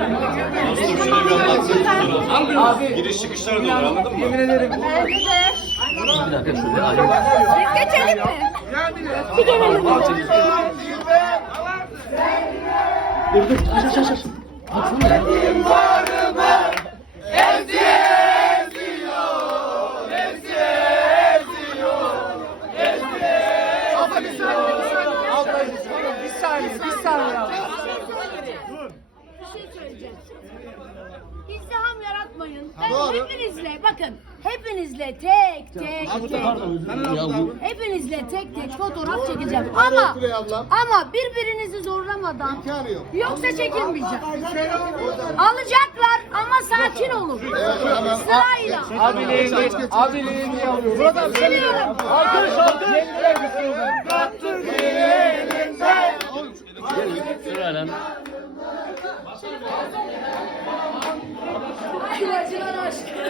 Dostum şuraya bir anlatsana. Abi. Giriş çıkışlar da olur anladın mı? Yemin ederim. Bir dakika şöyle. Biz geçelim mi? Bir gelelim mi? Dur dur. Aç. Baksana ya. Bir saniye. Bir şey söyleyeceğim. İzdiham yaratmayın. Ben hepinizle bakın. Hepinizle tek. Ya bu Hepinizle tek fotoğraf çekeceğim. Ama birbirinizi zorlamadan. Yoksa çekilmeyeceğim. Alacaklar ama sakin olun. Sırayla. Abiliğini alıyor. Buradan Seviyorum. sırayla. İlacılar aşkı.